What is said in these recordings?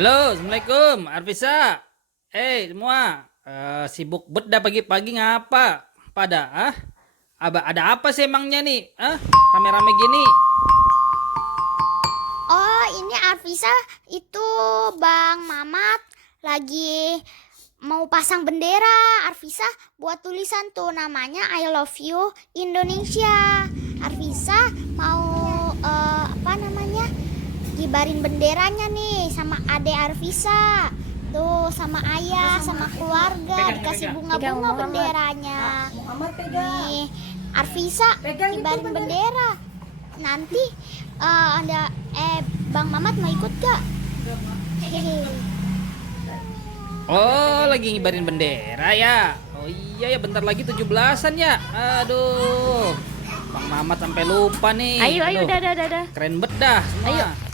Halo, assalamualaikum, Arvisa. Semua, sibuk bet dah pagi-pagi ngapa? Pada, ada apa sih emangnya nih? Rame-rame gini. Oh, ini Arvisa itu Bang Mamat lagi mau pasang bendera. Arvisa buat tulisan tuh namanya I love you Indonesia. Arvisa mau apa namanya? Gibarin benderanya nih sama Ade Arvisa. Tuh sama ayah, sama keluarga dikasih bunga-bunga benderanya. Nih, Arvisa gibarin bendera. Nanti ada Bang Mamat mau ikut gak? Hehehe. Oh, lagi ngibarin bendera ya? Oh iya ya, bentar lagi 17-an ya. Aduh, Bang Mamat sampai lupa nih. Ayo, Aduh, dah. keren bet dah semua. Ayo.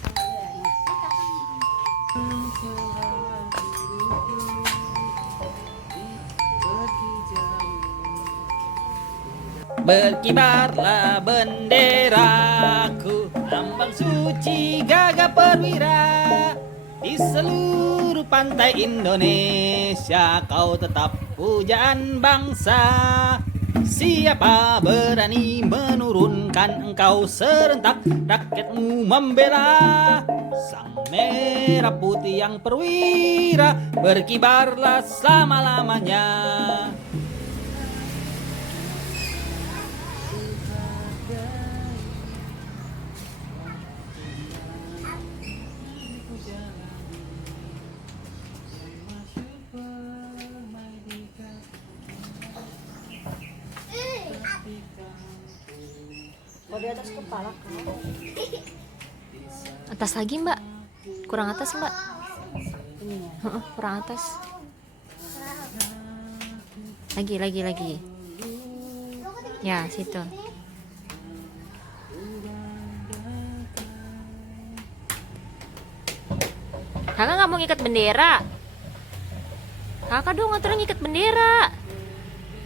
Berkibarlah benderaku, lambang suci gagah perwira. Di seluruh pantai Indonesia kau tetap pujaan bangsa. Siapa berani menurunkan engkau serentak, rakyatmu membela. Sang merah putih yang perwira, berkibarlah selama-lamanya. Kalau di atas kepala kau. Atas lagi, Mbak. Kurang atas, Mbak. Ininya. Kurang atas. Lagi. Ya, situ. Kakak nggak mau ngikat bendera. Kakak dong aturan ngikat bendera.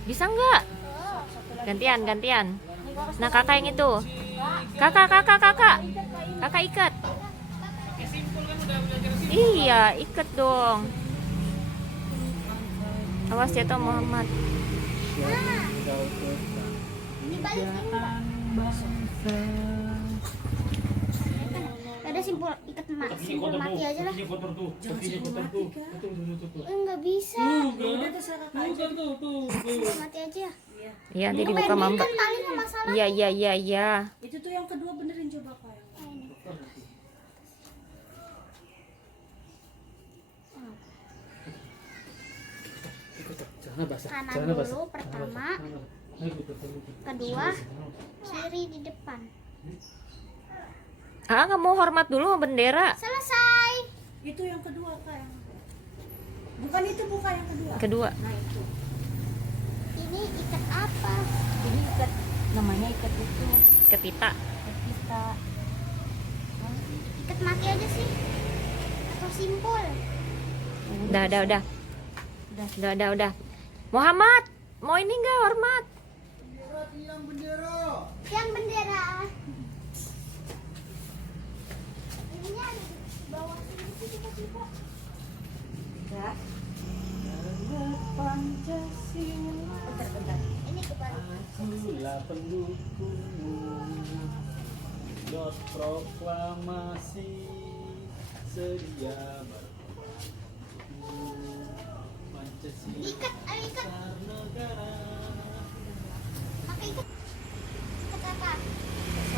Bisa nggak? Gantian. Nah, kakak yang itu. Kakak. Kakak ikat. Iya, ikat dong. Awas jatuh Muhammad. Ada simpul simpul mati aja lah. Enggak bisa. Simpul mati aja. Iya, nanti dibuka Mamba. Talinya masalah. Iya. Itu tuh yang kedua benerin coba kau yang. Kanan dulu pertama, kedua kiri di depan. Nggak mau hormat dulu sama bendera. Selesai. Itu yang kedua kak yang. Bukan itu bukan yang kedua. Kedua. Nah itu. Ini ikat apa? Ini ikat namanya ikat itu. Ikat pita. Ikat kita. Ikat mati aja sih. Atau simpul. Udah. Muhammad, mau ini nggak hormat? Yang bendera. Ininya ada di bawah sini sih tiba-tiba. Ya. Pancasila. Bentar. Ini kebalik. Akulah pendukungmu, Dot proklamasi sedia berkorban Pancasila Ikat, ayo ikat. negara. Pakai ikat. Ikat apa?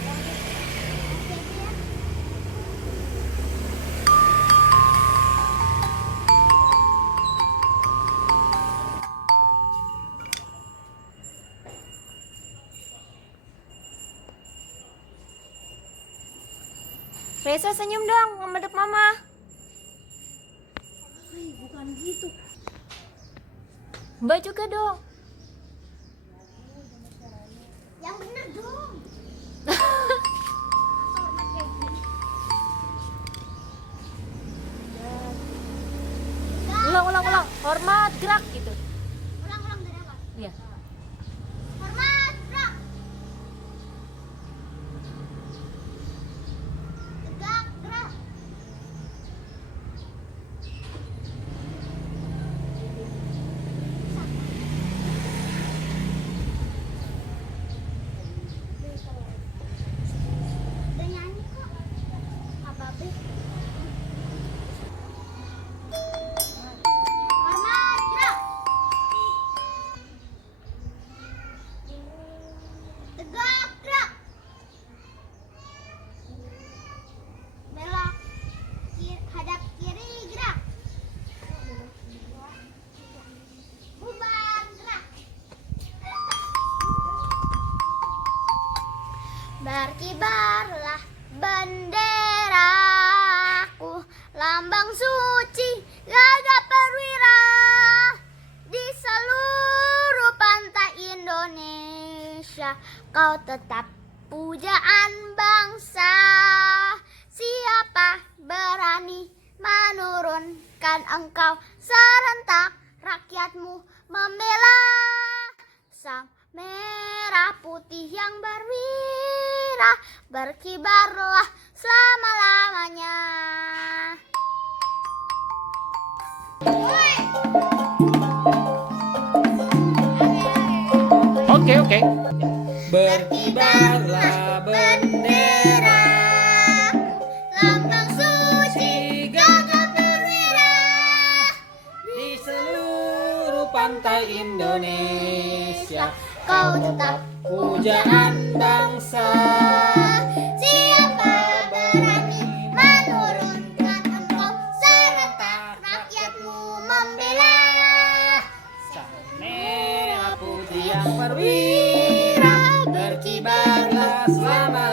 Mati aja ya. Reza senyum dong, ngadep mama. Bukan gitu. Mbak juga dong. Yang bener dong. Ulang. Hormat, gerak gitu. Ulang dari awal. Iya. Hormat, gerak. Tegak, gerak. kau tetap pujaan bangsa. Siapa berani menurunkan engkau? Serentak rakyatmu membela sang merah putih yang berwira, berkibarlah selama-lamanya. Oke. Berkibarlah bendera, lambang suci gagah perwira, di seluruh pantai Indonesia. kau tetap Pujaan bangsa. Siapa berani menurunkan engkau? Serentak rakyatmu membela Sang merah putih yang perwira, berkibarlah selama